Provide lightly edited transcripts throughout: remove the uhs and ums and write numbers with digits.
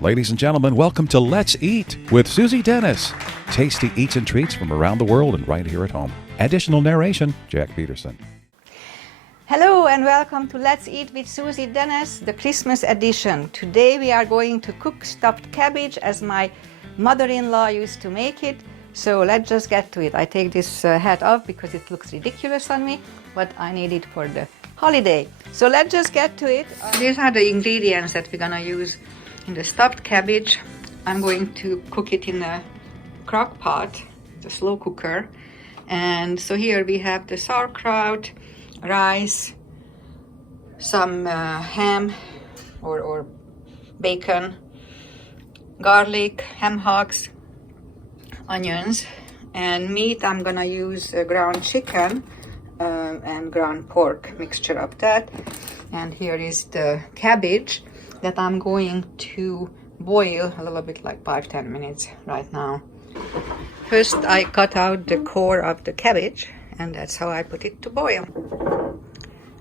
Ladies and gentlemen, welcome to Let's Eat with Susie Dennis. Tasty eats and treats from around the world and right here at home. Additional narration, Jack Peterson. Hello and welcome to Let's Eat with Susie Dennis, the Christmas edition. Today we are going to cook stuffed cabbage as my mother-in-law used to make it. So let's just get to it. I take this hat off because it looks ridiculous on me, but I need it for the holiday. So let's just get to it. These are the ingredients that we're gonna use in the stuffed cabbage. I'm going to cook it in a crock pot, the slow cooker. And so here we have the sauerkraut, rice, some ham or bacon, garlic, ham hocks, onions, and meat. I'm gonna use ground chicken and ground pork, mixture of that. And here is the cabbage that I'm going to boil a little bit, like 5-10 minutes right now. First I cut out the core of the cabbage, and that's how I put it to boil.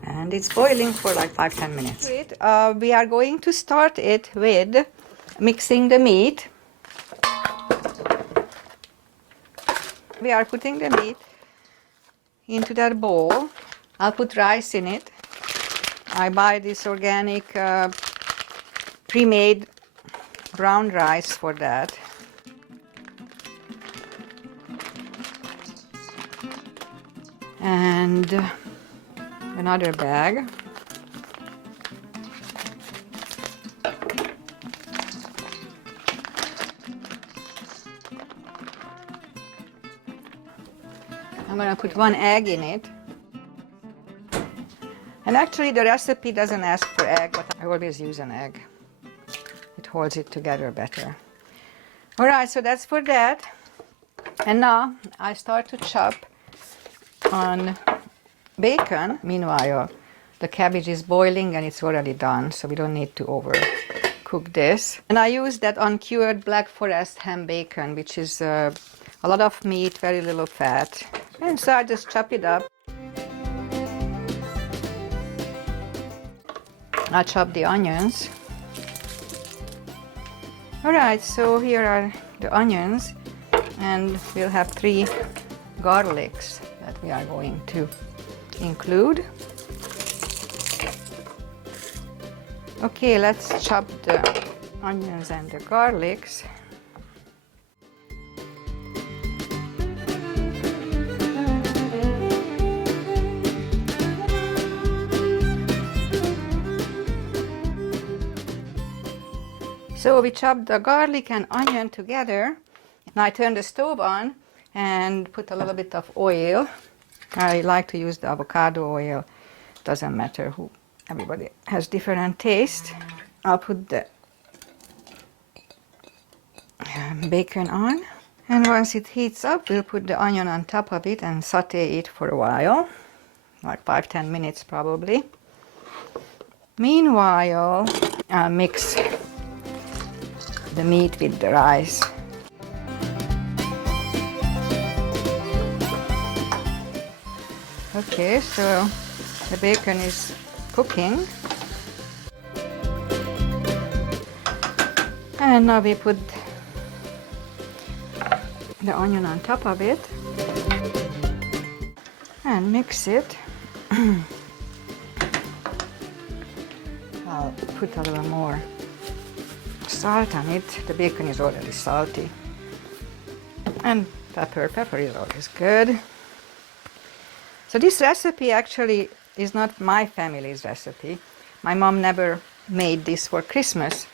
And it's boiling for like 5-10 minutes. We are going to start it with mixing the meat. We are putting the meat into that bowl. I'll put rice in it. I buy this organic pre-made brown rice for that. And another bag. I'm going to put 1 egg in it. And actually the recipe doesn't ask for egg, but I always use an egg. It holds it together better. Alright, so that's for that. And now I start to chop on bacon. Meanwhile, the cabbage is boiling and it's already done, so we don't need to overcook this. And I use that uncured Black Forest ham bacon, which is a lot of meat, very little fat. And so I just chop it up. I chop the onions. Alright, so here are the onions, and we'll have 3 garlics that we are going to include. Okay, let's chop the onions and the garlics. So we chopped the garlic and onion together. Now I turn the stove on and put a little bit of oil. I like to use the avocado oil. Doesn't matter who, everybody has different taste. I'll put the bacon on. And once it heats up, we'll put the onion on top of it and saute it for a while. Like 5-10 minutes probably. Meanwhile, I'll mix the meat with the rice. Okay, so the bacon is cooking. And now we put the onion on top of it and mix it. I'll put a little more salt on it. The bacon is already salty. And pepper. Pepper is always good. So this recipe actually is not my family's recipe. My mom never made this for Christmas.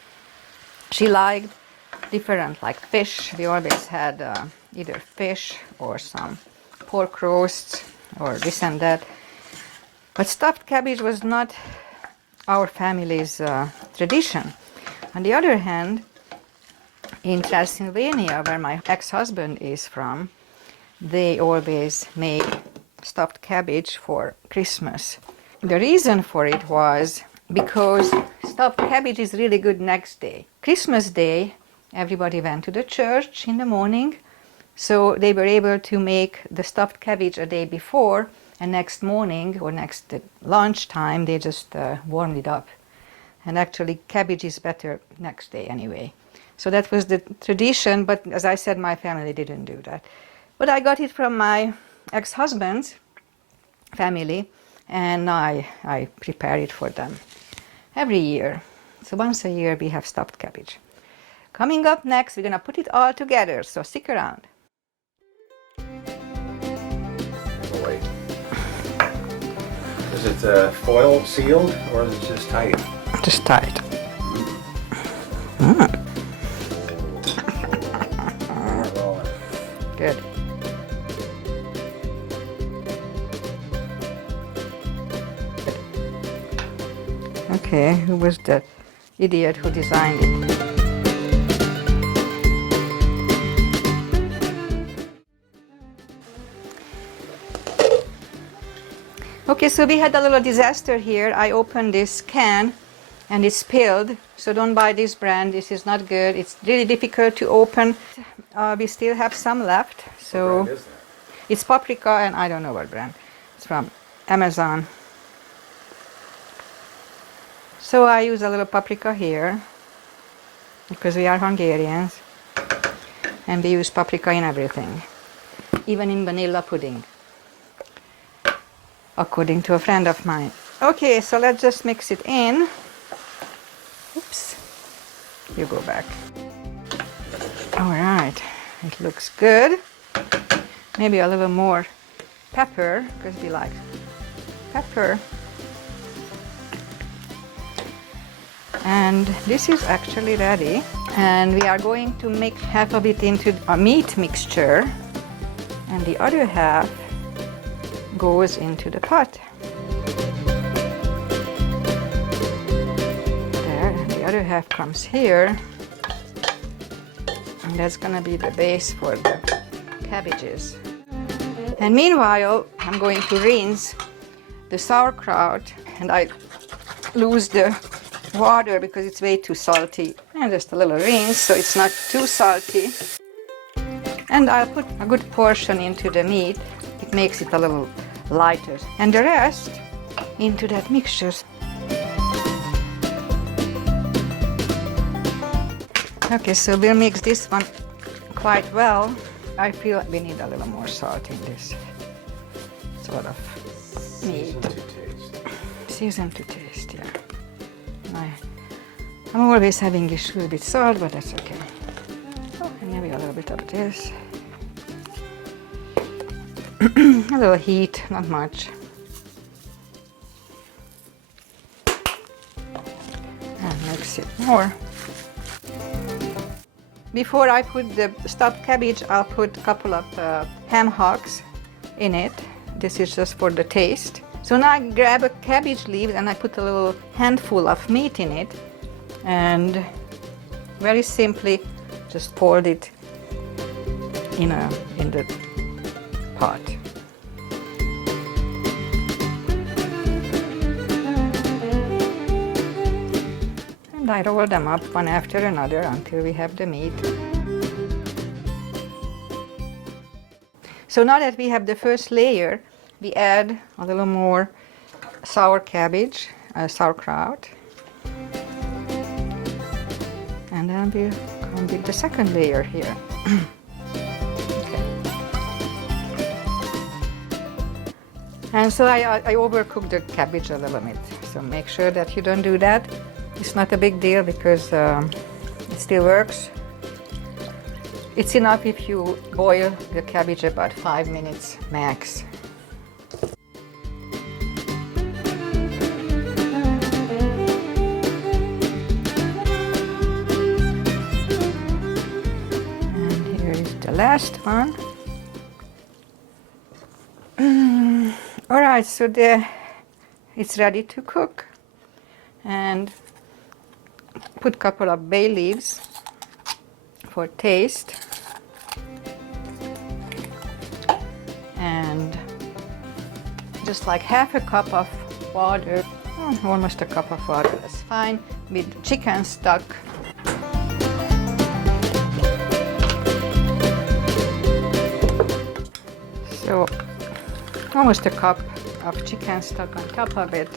She liked different, like fish. We always had either fish or some pork roasts or this and that. But stuffed cabbage was not our family's tradition. On the other hand, in Transylvania, where my ex-husband is from, they always made stuffed cabbage for Christmas. The reason for it was because stuffed cabbage is really good next day. Christmas Day, everybody went to the church in the morning, so they were able to make the stuffed cabbage a day before, and next morning or next lunchtime they just warmed it up. And actually, cabbage is better next day anyway. So that was the tradition, but as I said, my family didn't do that. But I got it from my ex-husband's family, and I prepare it for them every year. So once a year we have stuffed cabbage. Coming up next, we're gonna put it all together, so stick around. Boy. Is it foil sealed or is it just tight? Just tight. Good. Okay, who was the idiot who designed it? Okay, so we had a little disaster here. I opened this can and it spilled, so don't buy this brand. This is not good. It's really difficult to open. We still have some left. So What brand is that? it's paprika, and I don't know what brand. It's from Amazon. So I use a little paprika here because we are Hungarians and we use paprika in everything, even in vanilla pudding, according to a friend of mine. Okay, so let's just mix it in. Oops, you go back. All right, it looks good. Maybe a little more pepper, because we like pepper. And this is actually ready. And we are going to make half of it into a meat mixture, and the other half goes into the pot. There, and the other half comes here. And that's gonna be the base for the cabbages. And meanwhile, I'm going to rinse the sauerkraut, and I lose the water because it's way too salty. And just a little rinse so it's not too salty. And I'll put a good portion into the meat. It makes it a little lighter. And the rest into that mixture. Okay, so we'll mix this one quite well. I feel we need a little more salt in this sort of meat. Season to taste, yeah. I'm always having issue with salt, but that's okay. Oh, and maybe a little bit of this. A little heat, not much. And mix it more. Before I put the stuffed cabbage, I'll put a couple of ham hocks in it. This is just for the taste. So now I grab a cabbage leaf and I put a little handful of meat in it, and very simply just fold it in the pot. And I roll them up one after another until we have the meat. So now that we have the first layer, we add a little more sour cabbage, sauerkraut. And then we'll come with the second layer here. Okay. And so I overcooked the cabbage a little bit. So make sure that you don't do that. It's not a big deal because it still works. It's enough if you boil the cabbage about 5 minutes max. Last one. All right, so it's ready to cook. And put a couple of bay leaves for taste. And just like half a cup of water, almost a cup of water, that's fine, with chicken stock. So almost a cup of chicken stock on top of it.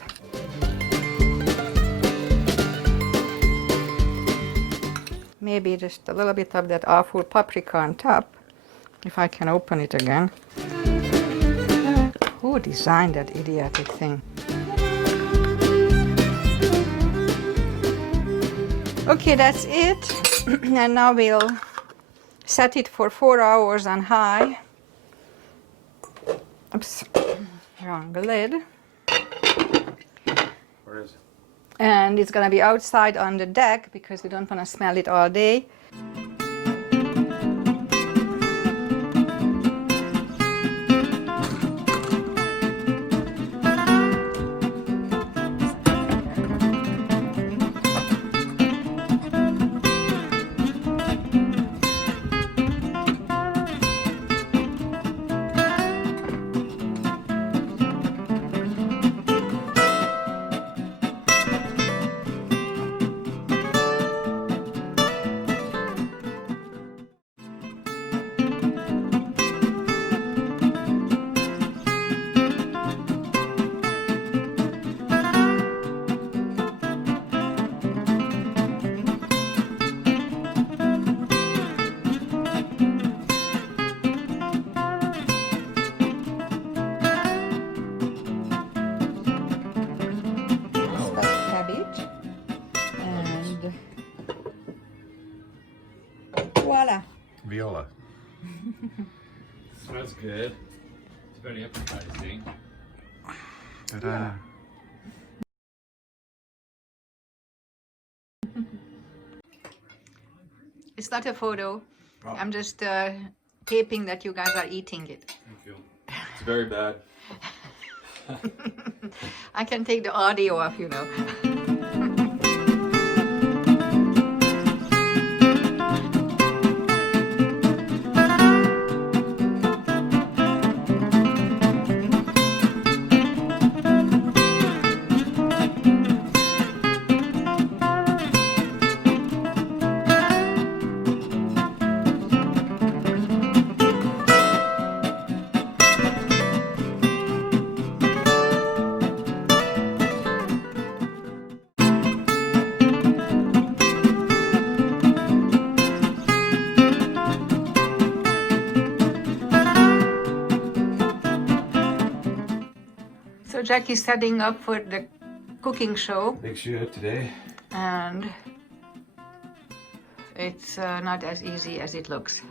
maybe just a little bit of that awful paprika on top, if I can open it again. Who designed that idiotic thing? Okay, that's it. And now we'll set it for 4 hours on high. Oops, wrong lid. Where is it? And it's gonna be outside on the deck because we don't want to smell it all day. Cabbage and voila. Viola. Smells good. It's very appetizing. Ta-da. It's not a photo. I'm just taping that you guys are eating it. Thank you. It's very bad. I can take the audio off, you know. So Jack is setting up for the cooking show, Big shoot today. and it's not as easy as it looks.